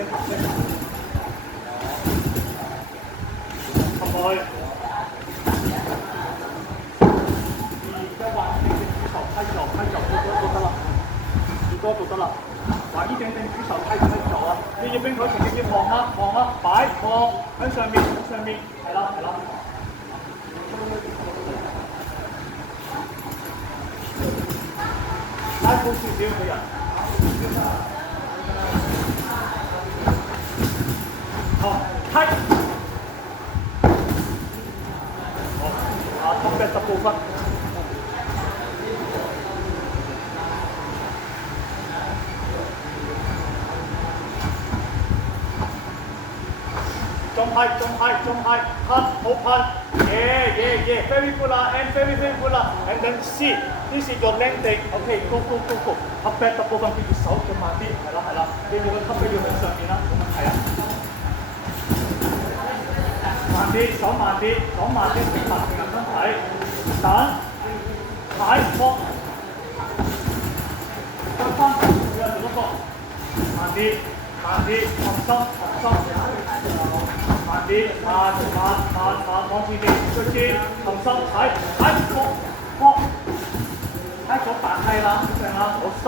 先行先行，撳落去。一彎一點點舉手，拍腳，都得啦，最多就得啦。嗱，一點點舉手，拍腳啊！你要邊台前面要望啊，擺望喺上面，係啦。拉高少少嘅人。好，開。好，top back 10分。中派，噴，好噴。Yeah, very good 啦 ，and very good 啦 ，and then C， this is your landing，OK，go， top back 10分，跟住手要慢啲，係啦，你個 top back 要喺上面啦，冇問題啊。手慢啲，平衡身體，等，踩，波，得分，有人做得多，慢啲，放心，慢啲，往前邊，再見，放心，踩，波，踩咗彈氣啦，正啦，好縮。